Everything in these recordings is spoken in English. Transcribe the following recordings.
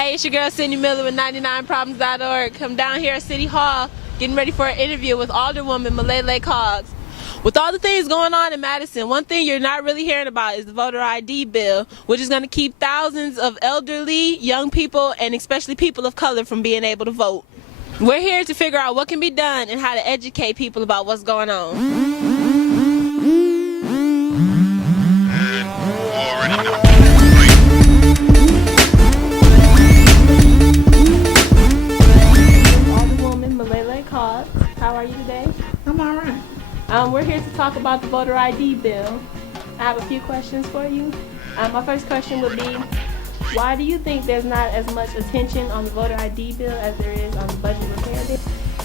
Hey, it's your girl Cidney Miller with 99problems.org. I'm down here at City Hall getting ready for an interview with Alderwoman Milele Coggs. With all the things going on in Madison, one thing you're not really hearing about is the voter ID bill, which is going to keep thousands of elderly, young people, and especially people of color from being able to vote. We're here to figure out what can be done and how to educate people about what's going on. Alderwoman Milele Coggs, how are you today? I'm all right. We're here to talk about the voter ID bill. I have a few questions for you. My first question would be, why do you think there's not as much attention on the voter ID bill as there is on the budget repair bill?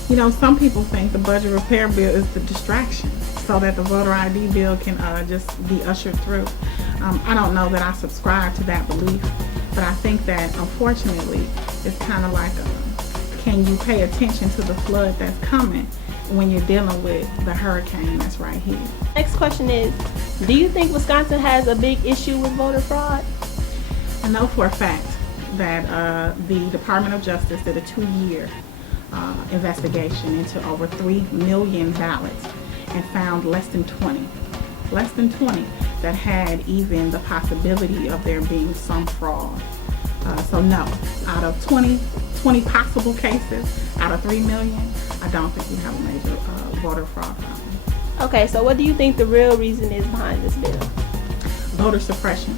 You know, some people think the budget repair bill is the distraction so that the voter ID bill can just be ushered through. I don't know that I subscribe to that belief, but I think that unfortunately it's kind of like, can you pay attention to the flood that's coming when you're dealing with the hurricane that's right here? Next question is, do you think Wisconsin has a big issue with voter fraud? I know for a fact that the Department of Justice did a 2-year investigation into over 3 million ballots and found less than 20 that had even the possibility of there being some fraud. So no, out of 20 possible cases, out of 3 million, I don't think we have a major voter fraud problem. Okay, so what do you think the real reason is behind this bill? Voter suppression.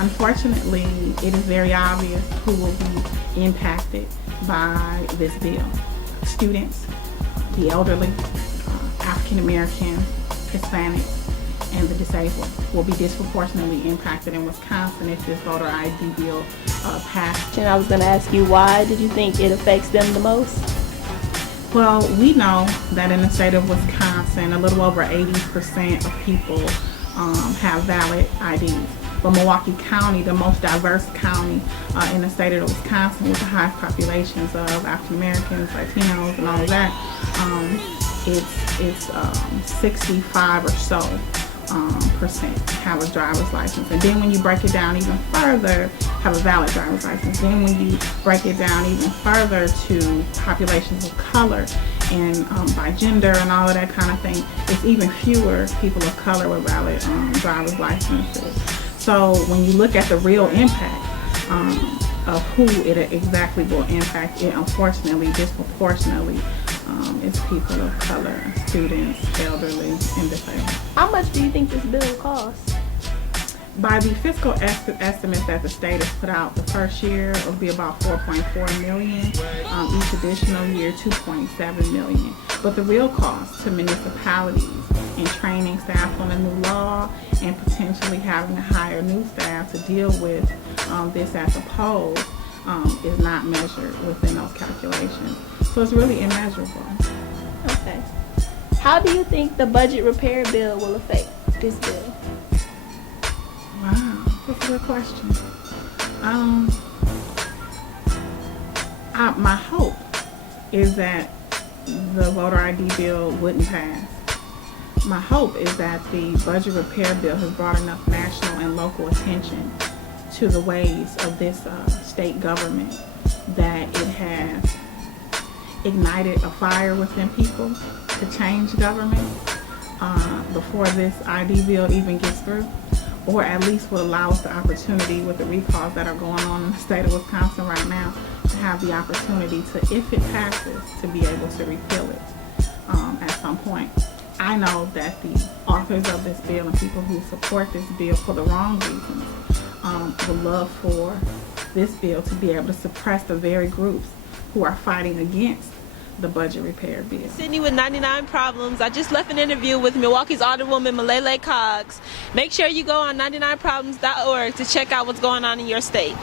Unfortunately, it is very obvious who will be impacted by this bill. Students, the elderly, African Americans, Hispanics, and the disabled will be disproportionately impacted in Wisconsin if this voter ID bill passed. And I was going to ask you, why did you think it affects them the most? Well, we know that in the state of Wisconsin, a little over 80% of people have valid IDs. But Milwaukee County, the most diverse county in the state of Wisconsin with the highest populations of African Americans, Latinos, and all of that, it's 65 or so percent have a driver's license. And then when you break it down even further, have a valid driver's license. Then when you break it down even further to populations of color and by gender and all of that kind of thing, it's even fewer people of color with valid driver's licenses. So when you look at the real impact of who it exactly will impact, it unfortunately disproportionately is people of color, students, elderly, and disabled. How much do you think this bill will cost? By the fiscal estimates that the state has put out, the first year will be about $4.4 million, each additional year $2.7 million. But the real cost to municipalities in training staff on a new law and potentially having to hire new staff to deal with this as a whole is not measured within those calculations. So it's really immeasurable. Okay. How do you think the budget repair bill will affect this bill? Wow, that's a good question. My hope is that the voter ID bill wouldn't pass. My hope is that the budget repair bill has brought enough national and local attention to the ways of this state government that it has ignited a fire within people to change government before this ID bill even gets through, or at least will allow us the opportunity with the recalls that are going on in the state of Wisconsin right now to have the opportunity to, if it passes, to be able to repeal it at some point. I know that the authors of this bill and people who support this bill for the wrong reasons would love for this bill to be able to suppress the very groups who are fighting against the budget repair bill. Cidney with 99 Problems. I just left an interview with Milwaukee's Alderwoman Milele Coggs. Make sure you go on 99problems.org to check out what's going on in your state.